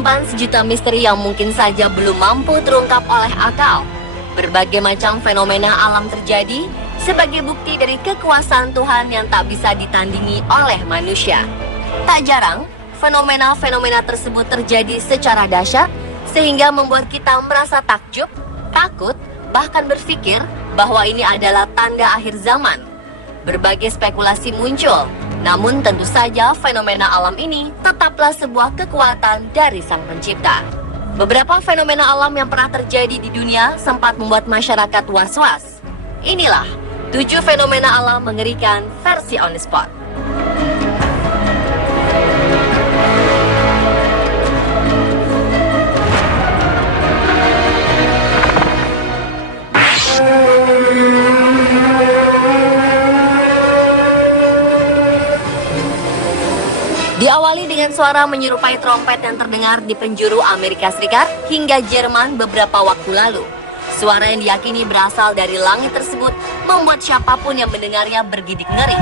menyimpan sejuta misteri yang mungkin saja belum mampu terungkap oleh akal. Berbagai macam fenomena alam terjadi sebagai bukti dari kekuasaan Tuhan yang tak bisa ditandingi oleh manusia. Tak jarang, fenomena-fenomena tersebut terjadi secara dahsyat sehingga membuat kita merasa takjub, takut, bahkan berpikir bahwa ini adalah tanda akhir zaman. Berbagai spekulasi muncul, namun tentu saja fenomena alam ini tetaplah sebuah kekuatan dari Sang Pencipta. Beberapa fenomena alam yang pernah terjadi di dunia sempat membuat masyarakat was-was. Inilah 7 fenomena alam mengerikan versi On The Spot. Diawali dengan suara menyerupai trompet yang terdengar di penjuru Amerika Serikat hingga Jerman beberapa waktu lalu. Suara yang diyakini berasal dari langit tersebut membuat siapapun yang mendengarnya bergidik ngeri.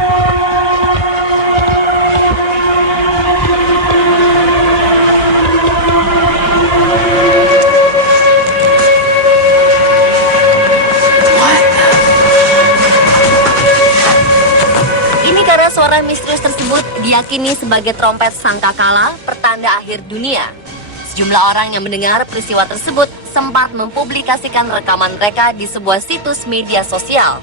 Suara misterius tersebut diyakini sebagai trompet sangkakala pertanda akhir dunia. Sejumlah orang yang mendengar peristiwa tersebut sempat mempublikasikan rekaman mereka di sebuah situs media sosial.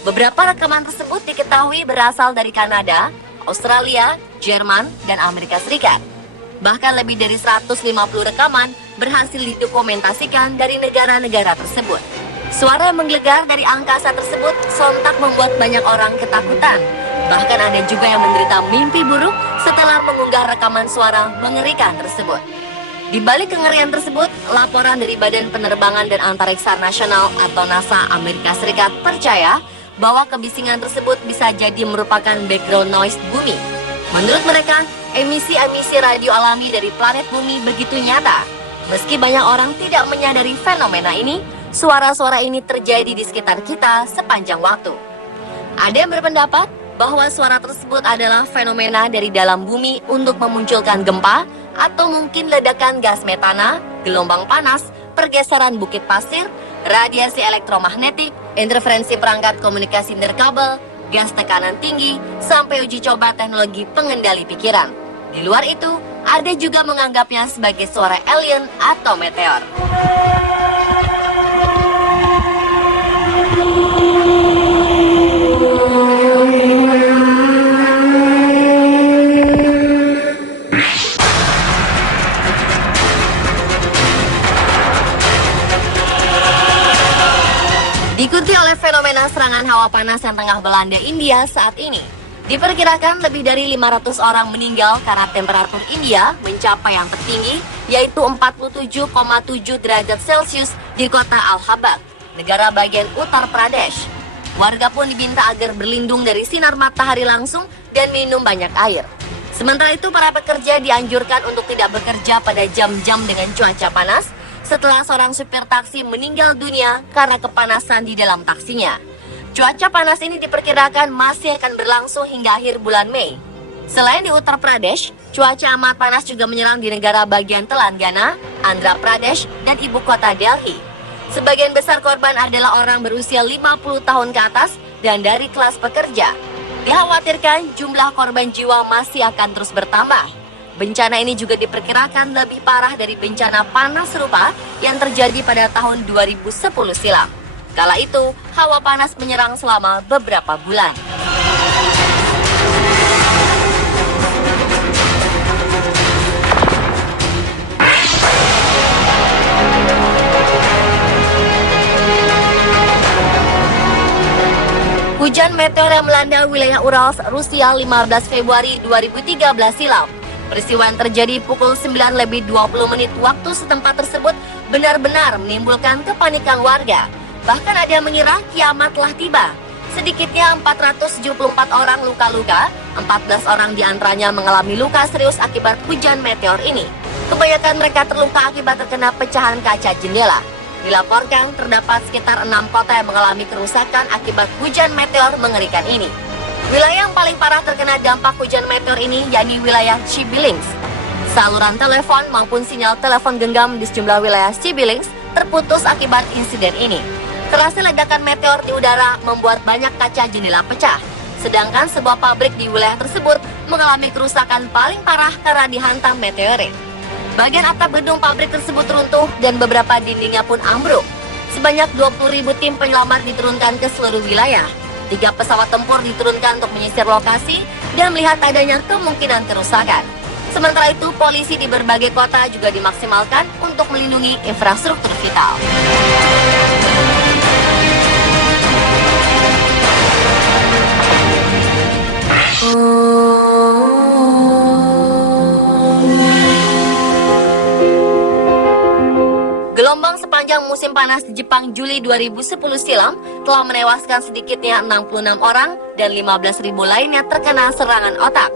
Beberapa rekaman tersebut diketahui berasal dari Kanada, Australia, Jerman, dan Amerika Serikat. Bahkan lebih dari 150 rekaman berhasil didokumentasikan dari negara-negara tersebut. Suara yang menggelegar dari angkasa tersebut sontak membuat banyak orang ketakutan. Bahkan ada juga yang menderita mimpi buruk setelah mengunggah rekaman suara mengerikan tersebut. Di balik kengerian tersebut, laporan dari Badan Penerbangan dan Antariksa Nasional atau NASA Amerika Serikat percaya bahwa kebisingan tersebut bisa jadi merupakan background noise bumi. Menurut mereka, emisi-emisi radio alami dari planet bumi begitu nyata. Meski banyak orang tidak menyadari fenomena ini, suara-suara ini terjadi di sekitar kita sepanjang waktu. Ada yang berpendapat bahwa suara tersebut adalah fenomena dari dalam bumi untuk memunculkan gempa atau mungkin ledakan gas metana, gelombang panas, pergeseran bukit pasir, radiasi elektromagnetik, interferensi perangkat komunikasi nirkabel, gas tekanan tinggi, sampai uji coba teknologi pengendali pikiran. Di luar itu, ada juga menganggapnya sebagai suara alien atau meteor. Diikuti oleh fenomena serangan hawa panas yang tengah melanda India saat ini. Diperkirakan lebih dari 500 orang meninggal karena temperatur India mencapai yang tertinggi, yaitu 47,7 derajat Celcius di kota Allahabad, negara bagian Uttar Pradesh. Warga pun diminta agar berlindung dari sinar matahari langsung dan minum banyak air. Sementara itu, para pekerja dianjurkan untuk tidak bekerja pada jam-jam dengan cuaca panas, setelah seorang supir taksi meninggal dunia karena kepanasan di dalam taksinya. Cuaca panas ini diperkirakan masih akan berlangsung hingga akhir bulan Mei. Selain di Uttar Pradesh, cuaca amat panas juga menyerang di negara bagian Telangana, Andhra Pradesh, dan ibu kota Delhi. Sebagian besar korban adalah orang berusia 50 tahun ke atas dan dari kelas pekerja. Dikhawatirkan jumlah korban jiwa masih akan terus bertambah. Bencana ini juga diperkirakan lebih parah dari bencana panas serupa yang terjadi pada tahun 2010 silam. Kala itu, hawa panas menyerang selama beberapa bulan. Hujan meteor yang melanda wilayah Urals, Rusia 15 Februari 2013 silam. Peristiwa yang terjadi pukul 9:20 waktu setempat tersebut benar-benar menimbulkan kepanikan warga. Bahkan ada yang mengira kiamat telah tiba. Sedikitnya 474 orang luka-luka, 14 orang diantaranya mengalami luka serius akibat hujan meteor ini. Kebanyakan mereka terluka akibat terkena pecahan kaca jendela. Dilaporkan terdapat sekitar 6 kota yang mengalami kerusakan akibat hujan meteor mengerikan ini. Wilayah yang paling parah terkena dampak hujan meteor ini yakni wilayah Chibilings. Saluran telepon maupun sinyal telepon genggam di sejumlah wilayah Cibilings terputus akibat insiden ini. Kerasnya ledakan meteor di udara membuat banyak kaca jendela pecah. Sedangkan sebuah pabrik di wilayah tersebut mengalami kerusakan paling parah karena dihantam meteorit. Bagian atap gedung pabrik tersebut runtuh dan beberapa dindingnya pun ambruk. Sebanyak 20.000 tim penyelamat diturunkan ke seluruh wilayah. 3 pesawat tempur diturunkan untuk menyisir lokasi dan melihat adanya kemungkinan kerusakan. Sementara itu, polisi di berbagai kota juga dimaksimalkan untuk melindungi infrastruktur vital. Gelombang sepanjang musim panas di Jepang Juli 2010 silam telah menewaskan sedikitnya 66 orang dan 15.000 lainnya terkena serangan otak.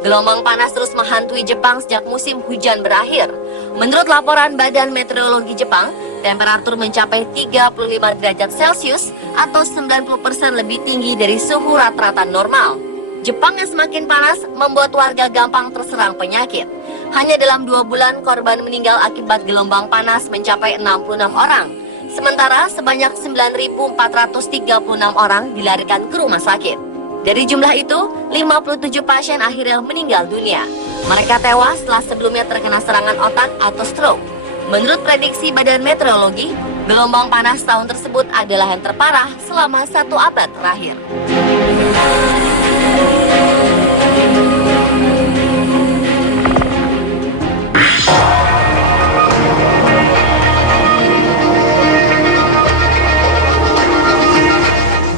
Gelombang panas terus menghantui Jepang sejak musim hujan berakhir. Menurut laporan Badan Meteorologi Jepang, temperatur mencapai 35 derajat Celcius atau 90% lebih tinggi dari suhu rata-rata normal. Jepang yang semakin panas membuat warga gampang terserang penyakit. Hanya dalam 2 bulan korban meninggal akibat gelombang panas mencapai 66 orang. Sementara sebanyak 9.436 orang dilarikan ke rumah sakit. Dari jumlah itu, 57 pasien akhirnya meninggal dunia. Mereka tewas setelah sebelumnya terkena serangan otak atau stroke. Menurut prediksi Badan Meteorologi, gelombang panas tahun tersebut adalah yang terparah selama 1 abad terakhir.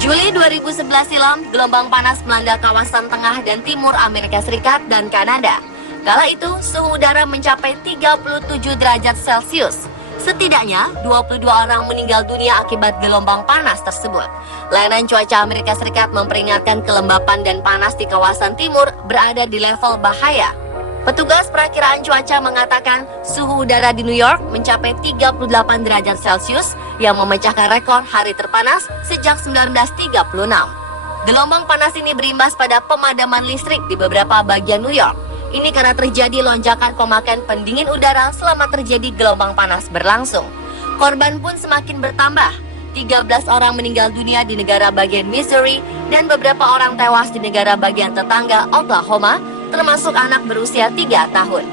Juli 2011 silam, gelombang panas melanda kawasan tengah dan timur Amerika Serikat dan Kanada. Kala itu, suhu udara mencapai 37 derajat Celcius. Setidaknya, 22 orang meninggal dunia akibat gelombang panas tersebut. Layanan cuaca Amerika Serikat memperingatkan kelembapan dan panas di kawasan timur berada di level bahaya. Petugas perakiraan cuaca mengatakan suhu udara di New York mencapai 38 derajat Celcius yang memecahkan rekor hari terpanas sejak 1936. Gelombang panas ini berimbas pada pemadaman listrik di beberapa bagian New York. Ini karena terjadi lonjakan pemakaian pendingin udara selama terjadi gelombang panas berlangsung. Korban pun semakin bertambah. 13 orang meninggal dunia di negara bagian Missouri dan beberapa orang tewas di negara bagian tetangga Oklahoma, termasuk anak berusia 3 tahun.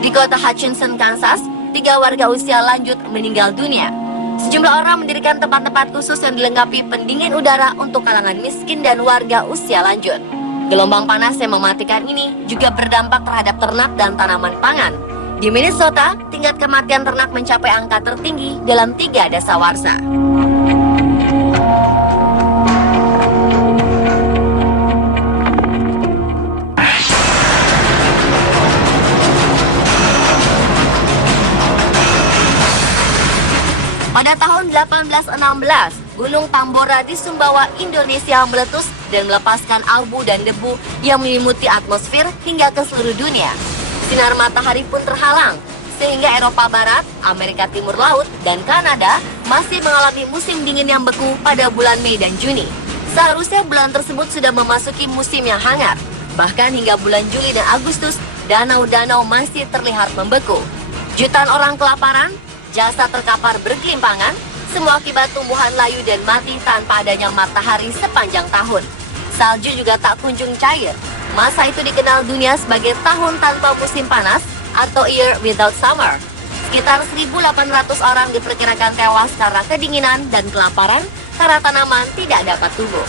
Di kota Hutchinson, Kansas, 3 warga usia lanjut meninggal dunia. Sejumlah orang mendirikan tempat-tempat khusus yang dilengkapi pendingin udara untuk kalangan miskin dan warga usia lanjut. Gelombang panas yang mematikan ini juga berdampak terhadap ternak dan tanaman pangan. Di Minnesota, tingkat kematian ternak mencapai angka tertinggi dalam 3 dasawarsa. Pada tahun 1816, Gunung Tambora di Sumbawa, Indonesia meletus dan melepaskan abu dan debu yang menyelimuti atmosfer hingga ke seluruh dunia. Sinar matahari pun terhalang, sehingga Eropa Barat, Amerika Timur Laut, dan Kanada masih mengalami musim dingin yang beku pada bulan Mei dan Juni. Seharusnya bulan tersebut sudah memasuki musim yang hangat. Bahkan hingga bulan Juli dan Agustus, danau-danau masih terlihat membeku. Jutaan orang kelaparan, jasad terkapar bergelimpangan, semua akibat tumbuhan layu dan mati tanpa adanya matahari sepanjang tahun. Salju juga tak kunjung cair. Masa itu dikenal dunia sebagai tahun tanpa musim panas atau Year Without Summer. Sekitar 1.800 orang diperkirakan tewas karena kedinginan dan kelaparan karena tanaman tidak dapat tumbuh.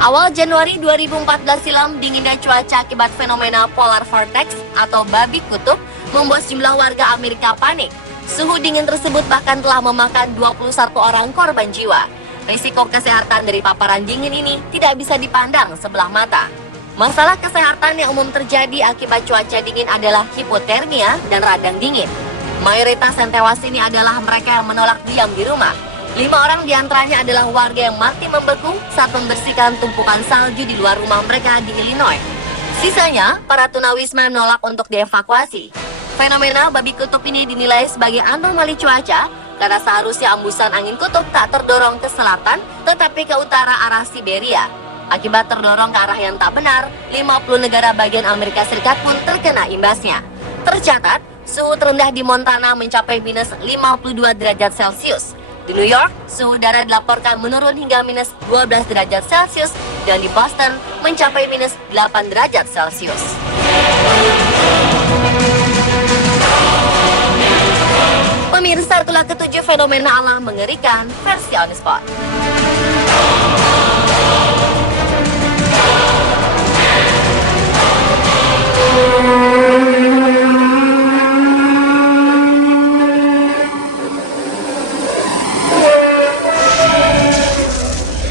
Awal Januari 2014 silam, dinginnya cuaca akibat fenomena polar vortex atau babi kutub membuat sejumlah warga Amerika panik. Suhu dingin tersebut bahkan telah memakan 21 orang korban jiwa. Risiko kesehatan dari paparan dingin ini tidak bisa dipandang sebelah mata. Masalah kesehatan yang umum terjadi akibat cuaca dingin adalah hipotermia dan radang dingin. Mayoritas yang tewas ini adalah mereka yang menolak diam di rumah. 5 orang diantaranya adalah warga yang mati membeku saat membersihkan tumpukan salju di luar rumah mereka di Illinois. Sisanya, para tunawisma menolak untuk dievakuasi. Fenomena babi kutub ini dinilai sebagai anomali cuaca karena seharusnya embusan angin kutub tak terdorong ke selatan tetapi ke utara arah Siberia. Akibat terdorong ke arah yang tak benar, 50 negara bagian Amerika Serikat pun terkena imbasnya. Tercatat, suhu terendah di Montana mencapai minus 52 derajat Celcius. Di New York, suhu udara dilaporkan menurun hingga minus 12 derajat Celcius dan di Boston mencapai minus 8 derajat Celcius. Pemirsa, itulah ketujuh fenomena alam mengerikan versi On The Spot.